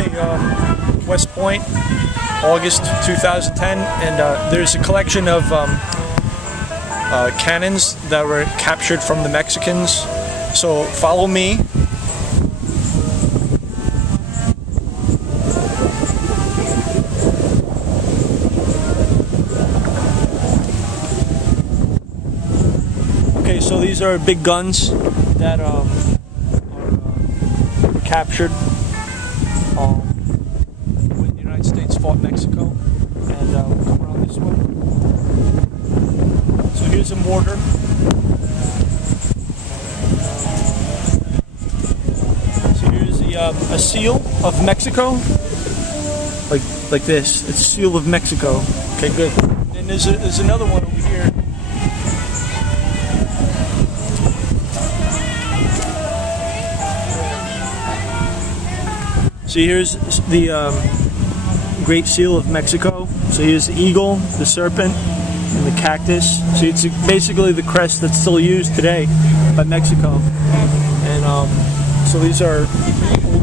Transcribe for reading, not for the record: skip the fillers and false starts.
Okay, West Point, August 2010, and there's a collection of cannons that were captured from the Mexicans. So follow me. Okay, so these are big guns that are captured when the United States fought Mexico, and we'll come around this way. So here's a mortar. So here's a seal of Mexico, like this. It's a seal of Mexico. Okay, good. And there's another one over here. So here's the Great Seal of Mexico. So here's the eagle, the serpent, and the cactus. So it's basically the crest that's still used today by Mexico. And so these are old